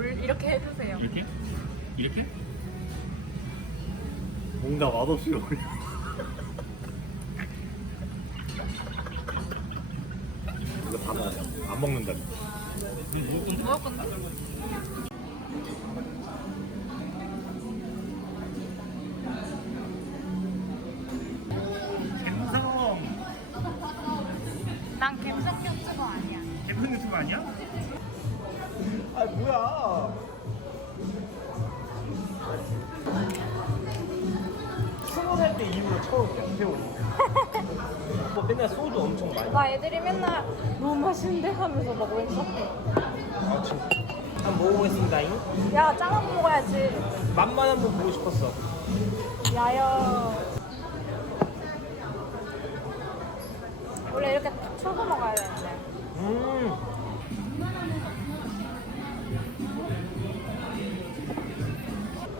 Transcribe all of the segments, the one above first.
이렇게 해주세요. 이렇게? 이렇게? 뭔가 맛없이 어울려. 이거 다 먹어. 안 먹는다. 먹을 건데? 난 갬성 유튜버 아니야. 갬성 유튜브 아니야? 뭐 맨날 소주 엄청 많이. 나 애들이 맨날 너무 맛있는데 하면서 막 왼쪽해. 아 진짜. 한번 먹어보겠습니다 잉. 야, 짱한 먹어야지. 맛만 한번 보고 싶었어. 야여. 원래 이렇게 쳐서 먹어야 되는데. 음.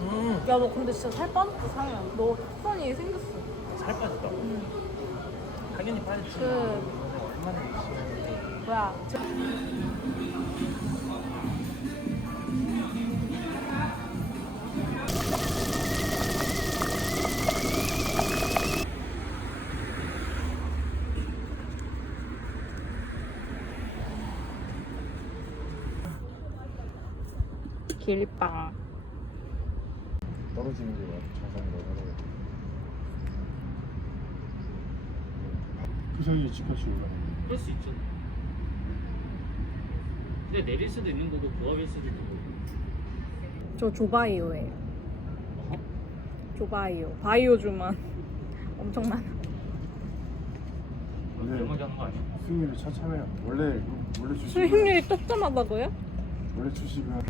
음. 야, 너 근데 진짜 살 빠졌다, 상현. 너 턱선이 생겼어. 살 빠졌다. 당연히 빠졌지. 그- 얼마나 열심히. 뭐야. 저- 길빵. 떨어지는 게 정상인 거야. 구석이 집값이 올라가. 그럴 수 있죠 근데 내릴 수도 있는 거고 고압일 수도 있는 거고 저 조바이오예요. 조바이오. 바이오주만 엄청 많아. 원래 하는 거 아니야? 수익률이 처참해요. 원래 원래 주식 수익률이 똑점하다고요? 원래 주식은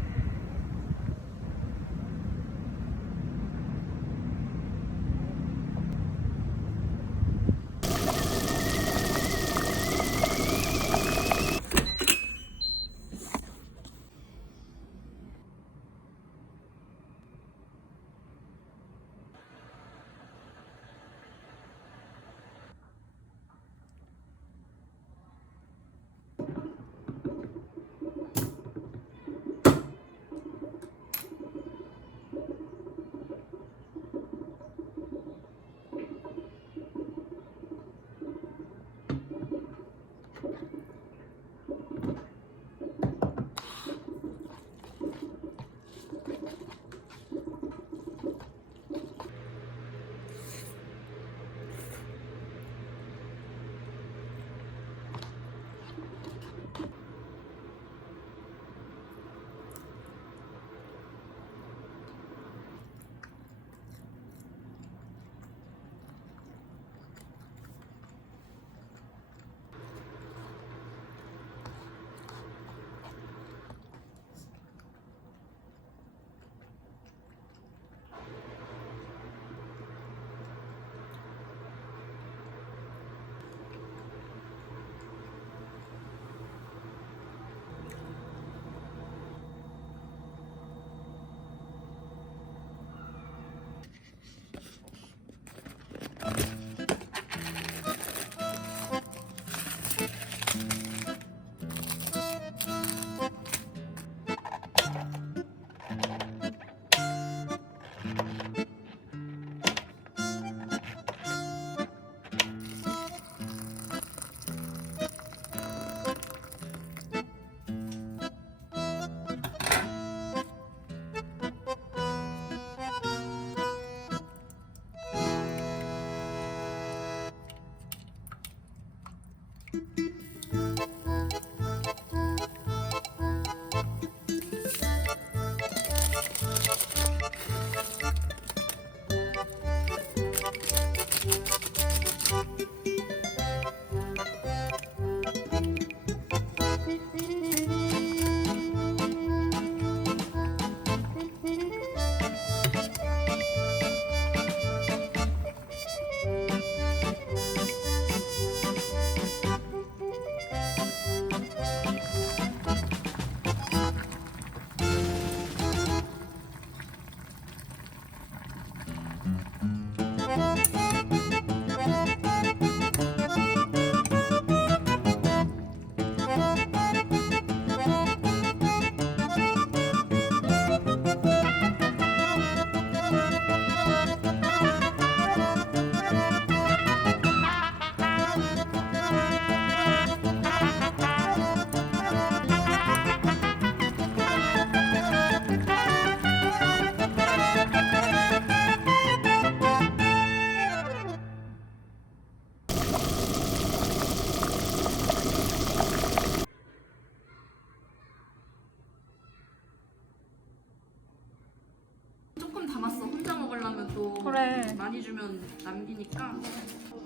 조금 담았어. 혼자 먹으려면 또 그래. 많이 주면 남기니까.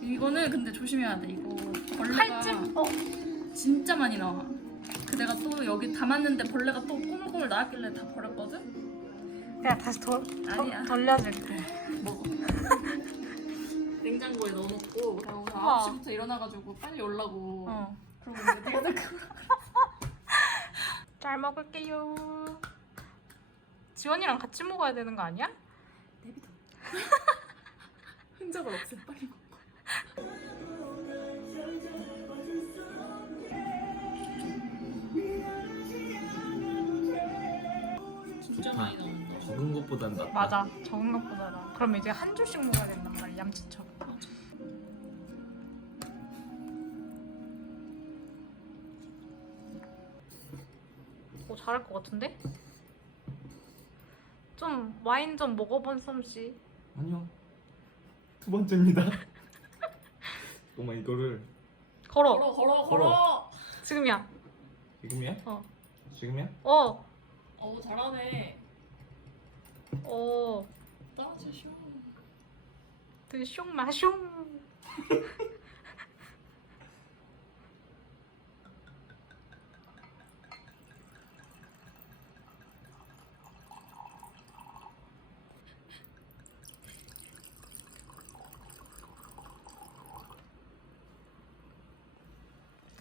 이거는 근데 조심해야 돼. 이거 벌레가 칼집? 어. 진짜 많이 나와. 그 내가 또 여기 담았는데 벌레가 또 꼬물꼬물 나왔길래 다 버렸거든. 그냥 다시 도, 아니야. 도, 돌려줄게. 먹어. 냉장고에 넣어놓고 오늘 우와. 9시부터 일어나가지고 빨리 오려고. 어. 그러고 이제 내가 그잘 먹을게요. 지원이랑 같이 먹어야 되는 거 아니야? 내비둬. 흔적을 없애 빨리 먹어. 진짜 많이 나온다. 적은 것보단 낫다. 맞아. 적은 것보다 나. 그럼 이제 한 줄씩 먹어야 된단 말이야. 얌치처럼. 오 잘할 것 같은데? 좀 와인 좀 먹어본 솜씨. 아니요. 두 번째입니다. 엄마 이거를 걸어. 걸어 걸어 걸어. 걸어. 지금이야. 지금이야? 어. 지금이야? 어. 어우 잘하네. 어. 따라주쇼. 드숑 마숑.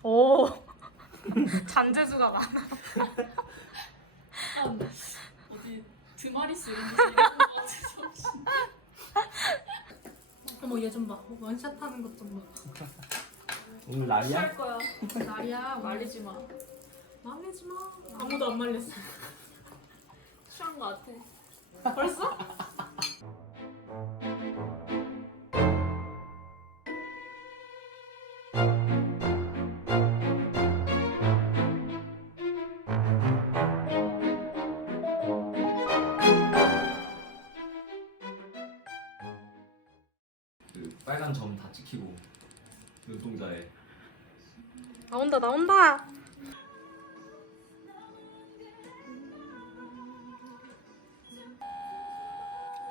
오. 잔재주가 많아. 아, 어디 두 마리수 이런 거 이런 거 같아서. 어머 얘 좀 봐. 원샷 하는 것 좀 봐. 오늘 날이야? 할 거야. 날이야 말리지 마. 말리지 마. 아무도 안 말렸어. 취한 거 같아. 벌써? 찍히고 눈동자에 나온다 나온다.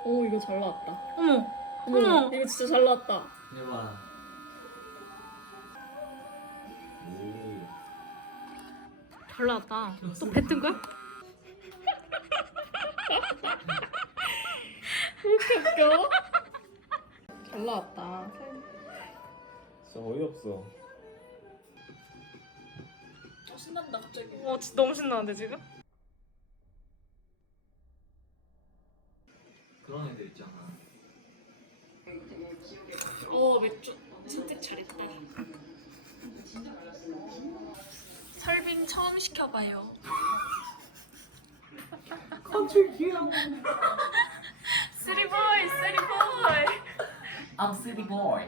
오 이거 잘 나왔다. 어머. 어머. 이거 진짜 잘 나왔다. 해봐. 오. 잘 나왔다. 또 뱉은 거야? 웃겨. 잘 나왔다. 진짜 어이없어. 아, 신난다 갑자기. 어 진짜 너무 신나는데 지금? 그런 애들 있잖아. 어 맥주 선택 잘했다. 설빙 처음 시켜봐요. 컨트 귀여워. 쓰리보이 쓰리보이. I'm city boy.